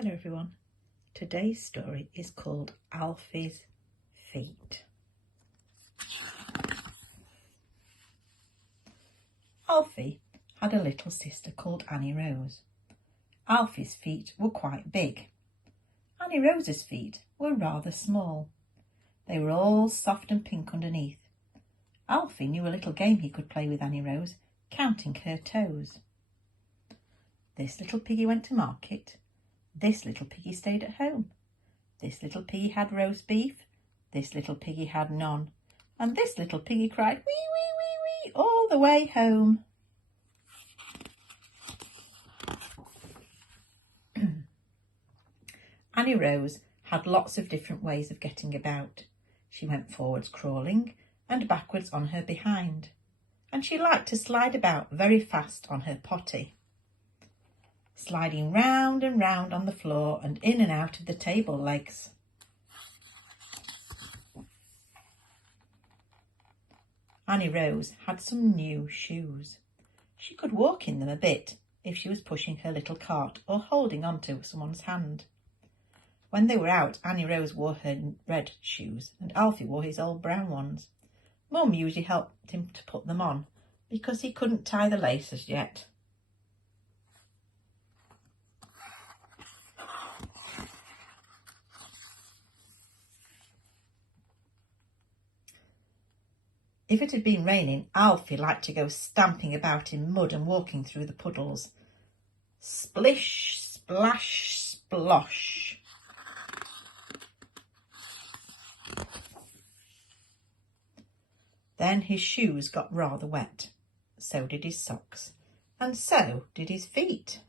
Hello everyone. Today's story is called Alfie's Feet. Alfie had a little sister called Annie Rose. Alfie's feet were quite big. Annie Rose's feet were rather small. They were all soft and pink underneath. Alfie knew a little game he could play with Annie Rose, counting her toes. This little piggy went to market. This little piggy stayed at home. This little piggy had roast beef. This little piggy had none. And this little piggy cried, wee, wee, wee, wee, all the way home. Annie Rose had lots of different ways of getting about. She went forwards crawling and backwards on her behind. And she liked to slide about very fast on her potty, sliding round and round on the floor and in and out of the table legs. Annie Rose had some new shoes. She could walk in them a bit if she was pushing her little cart or holding onto someone's hand. When they were out, Annie Rose wore her red shoes and Alfie wore his old brown ones. Mum usually helped him to put them on because he couldn't tie the laces yet. If it had been raining, Alfie liked to go stamping about in mud and walking through the puddles. Splish, splash, splosh. Then his shoes got rather wet. So did his socks. And so did his feet.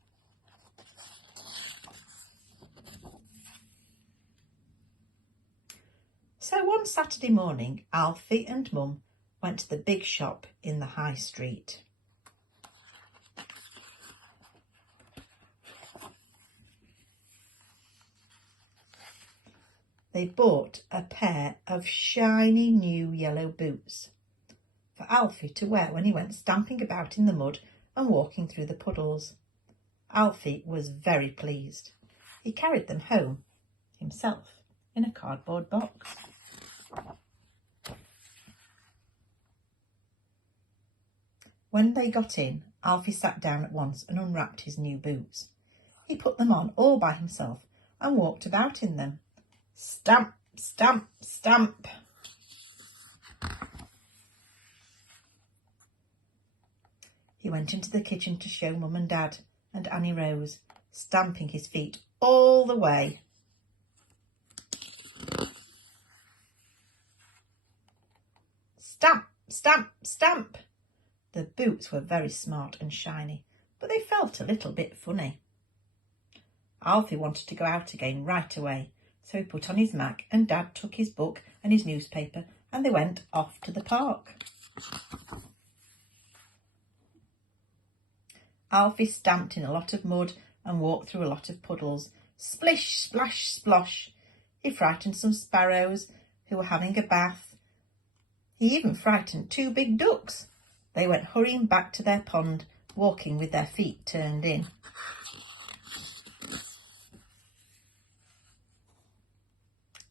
So one Saturday morning, Alfie and Mum went to the big shop in the high street. They bought a pair of shiny new yellow boots for Alfie to wear when he went stamping about in the mud and walking through the puddles. Alfie was very pleased. He carried them home himself in a cardboard box. When they got in, Alfie sat down at once and unwrapped his new boots. He put them on all by himself and walked about in them. Stamp, stamp, stamp. He went into the kitchen to show Mum and Dad and Annie Rose, stamping his feet all the way. Stamp, stamp, stamp. The boots were very smart and shiny, but they felt a little bit funny. Alfie wanted to go out again right away, so he put on his Mac and Dad took his book and his newspaper and they went off to the park. Alfie stamped in a lot of mud and walked through a lot of puddles. Splish, splash, splosh. He frightened some sparrows who were having a bath. He even frightened 2 big ducks. They went hurrying back to their pond, walking with their feet turned in.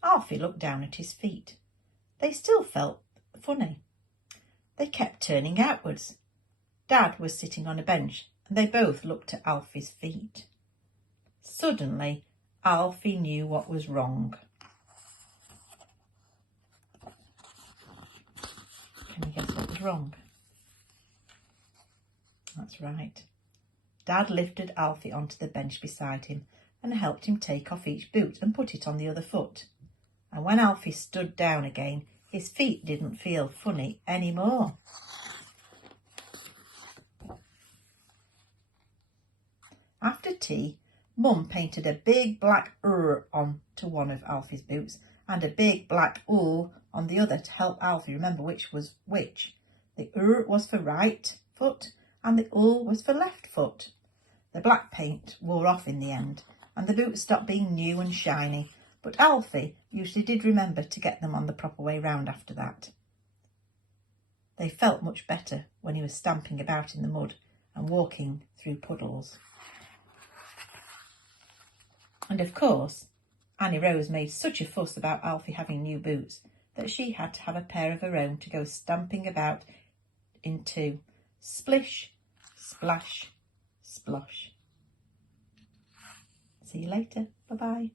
Alfie looked down at his feet. They still felt funny. They kept turning outwards. Dad was sitting on a bench and they both looked at Alfie's feet. Suddenly, Alfie knew what was wrong. Can you guess what was wrong? That's right. Dad lifted Alfie onto the bench beside him and helped him take off each boot and put it on the other foot. And when Alfie stood down again, his feet didn't feel funny anymore. After tea, Mum painted a big black onto one of Alfie's boots and a big black on the other to help Alfie remember which was which. The was for right foot and the was for left foot. The black paint wore off in the end and the boots stopped being new and shiny, but Alfie usually did remember to get them on the proper way round after that. They felt much better when he was stamping about in the mud and walking through puddles. And of course, Annie Rose made such a fuss about Alfie having new boots that she had to have a pair of her own to go stamping about into. Splish, splash, splosh. See you later. Bye-bye.